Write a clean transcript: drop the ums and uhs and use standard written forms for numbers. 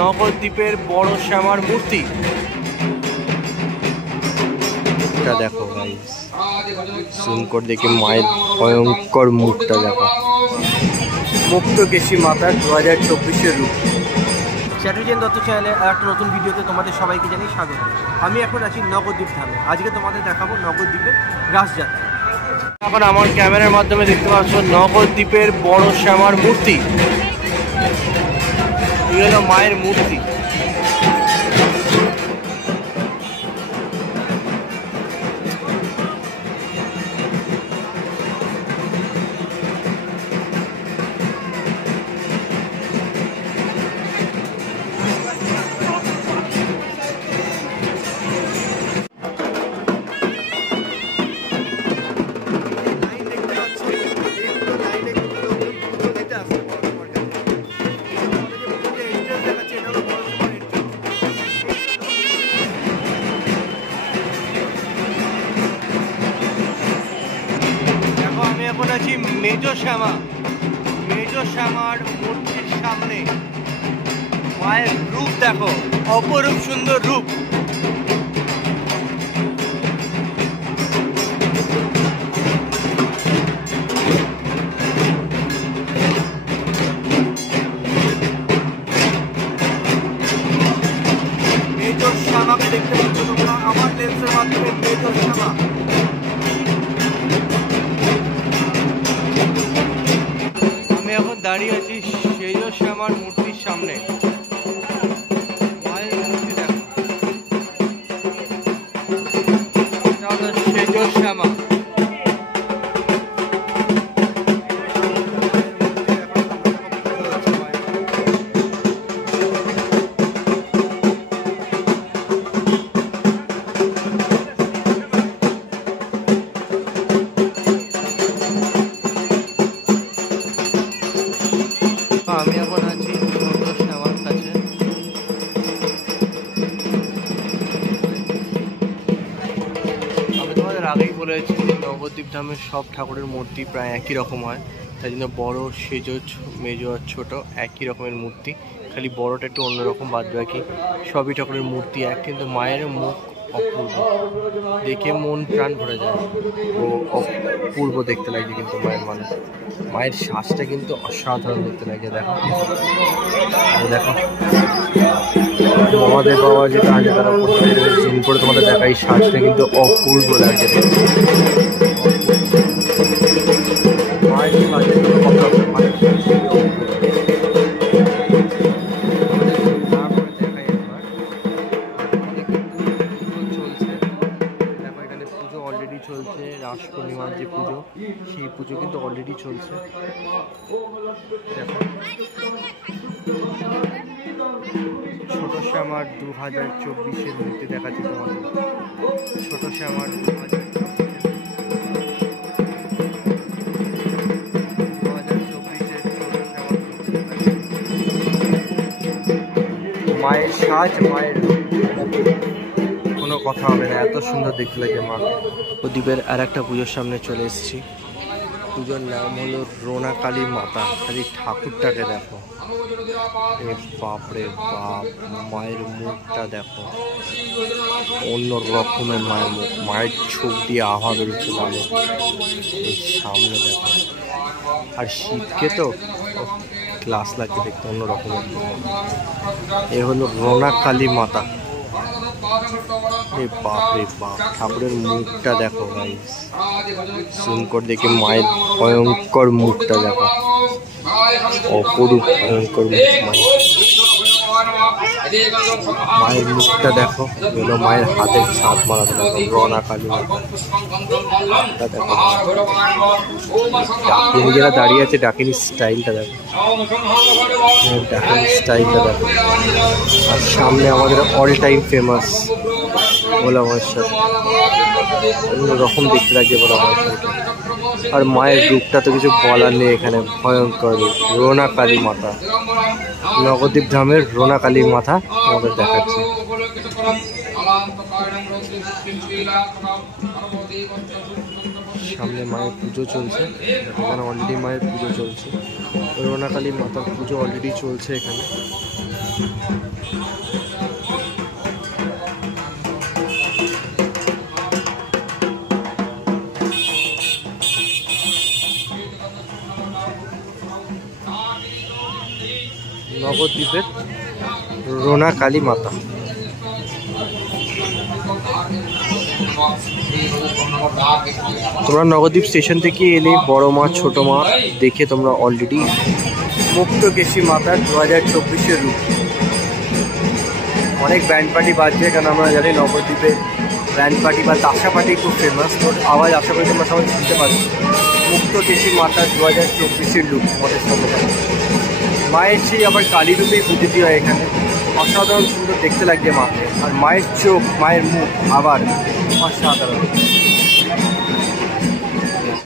নবদ্বীপের বড় শ্যামার মূর্তি। দেখো গাইস, জুম করে দেখি মায়ের ভয়ঙ্কর মুখটা দেখো। মুক্তকেশী মাতার 2024-এর রূপ। চ্যাটার্জিয়ান দত্ত চ্যানেলে আর একটা নতুন ভিডিওতে তোমাদের সবাইকে জানাই স্বাগত। আমি এখন আছি নবদ্বীপ ধামে। আজকে তোমাদের দেখাবো নবদ্বীপের রাসযাত্রা। এখন আমার ক্যামেরার মাধ্যমে দেখতে পাচ্ছ নবদ্বীপের বড় শ্যামার মূর্তি। এই হলো মায়ের মূর্তি। এখন আছি মেজ শ্যামার মূর্তির সামনে। মায়ের রূপ দেখো, অপরূপ সুন্দর রূপ। মেজ শ্যামাকে দেখতে পাচ্ছ তোমরা আমার লেন্সের মাধ্যমে। মেজ শ্যামা দাঁড়িয়ে আছি সেজ শ্যামার মূর্তির সামনে। মায়ের মূর্তি দেখো, সেজ শ্যামা। আমি এখন আছি ছোট শ্যামার কাছে। আমি তোমাদের আগেই বলেছি নবদ্বীপ ধামের সব ঠাকুরের মূর্তি প্রায় একই রকম হয়, তাই জন্য বড়, সেজ, মেজ আর ছোট একই রকমের মূর্তি, খালি বড়টা একটু অন্যরকম, বাদ বাকি সবই ঠাকুরের মূর্তি এক। কিন্তু মায়ের মুখ অপূর্ব, দেখে মন প্রাণ ভরে যায়। ও অপূর্ব দেখতে লাগছে কিন্তু মায়ের শ্বাসটা কিন্তু অসাধারণ দেখতে লাগে। দেখো দেখো মহাদেব বাবা যেটা আছে তারা জুম করে তোমাদের দেখা, এই শ্বাসটা কিন্তু অপূর্ব লাগছে। মায়ের চলছে রাস পূর্ণিমার যে পুজো, সেই পুজো কিন্তু অলরেডি চলছে। ছোট শ্যামার 2024-এর মূর্তি দেখাচ্ছি তোমাদের। ছোট শ্যামার 2024-এর মায়ের সাজ, মায়ের কোনো কথা হবে না, এত সুন্দর দেখতে লাগে মা। নবদ্বীপের আর একটা পুজোর সামনে চলে এসেছি। পুজোর নাম হলো রোনা কালী মাতা। খালি ঠাকুরটাকে দেখো, এ বাপরে বাপ, মায়ের মুখটা দেখো, অন্য রকমের মায়ের মুখ। মায়ের চোখ দিয়ে আভা বেরোচ্ছে ভালো, এই সামনে দেখো। আর শীতকে তো ক্লাস লাগছে দেখতে, অন্য রকমের। এ হলো রোনা কালী মাতা। এ বাপ রে বাপ, ঠাকুরের মুখটা দেখো গাইস, জুম করে দেখি মায়ের ভয়ঙ্কর মুখটা দেখো, অপরূপ ভয়ঙ্কর মুখ মায়ের মুখটা দেখো। এগুলো মায়ের হাতের ছাপ মারা দেখো, রোনা কালী মাতা দেখো। ডাকিনি যারা দাঁড়িয়ে আছে, ডাকিনি স্টাইলটা দেখো, ডাকিনি স্টাইলটা দেখো। আর সামনে আমাদের অল টাইম ফেমাস ভোলা মহেশ্বর, অন্যরকম দেখতে লাগছে ভোলা মহেশ্বরটা। আর মায়ের রূপটা তো কিছু বলার নেই, এখানে ভয়ঙ্কর রূপ। রোনা কালী মাতা, নবদ্বীপ ধামের রোনা কালী মাতা আমাদের দেখাচ্ছে। সামনে মায়ের পুজো চলছে, এখানে অলরেডি মায়ের পুজো চলছে। রোনা কালী মাতার পুজো অলরেডি চলছে এখানে। নবদ্বীপের রোনা কালী মাতা। তোমরা নবদ্বীপ স্টেশন থেকে এলে বড় মা ছোট মা দেখে তোমরা অলরেডি মুক্তকেশী মাতার 2024-এর রূপ। অনেক ব্যান্ড পার্টি বাজছে, কারণ আমরা জানি নবদ্বীপে ব্যান্ড পার্টি বা তাসা পার্টি খুব ফেমাস। তোর আওয়াজ আশা করি তোমরা সবাই শুনতে পারো। মুক্তকেশী মাতার 2024-এর রূপ মঠের সামনে। মায়ের সেই আবার কালী রূপেই পূজিত হয় এখানে। অসাধারণ সুন্দর দেখতে লাগছে মাকে। আর মায়ের চোখ, মায়ের মুখ আবার অসাধারণ।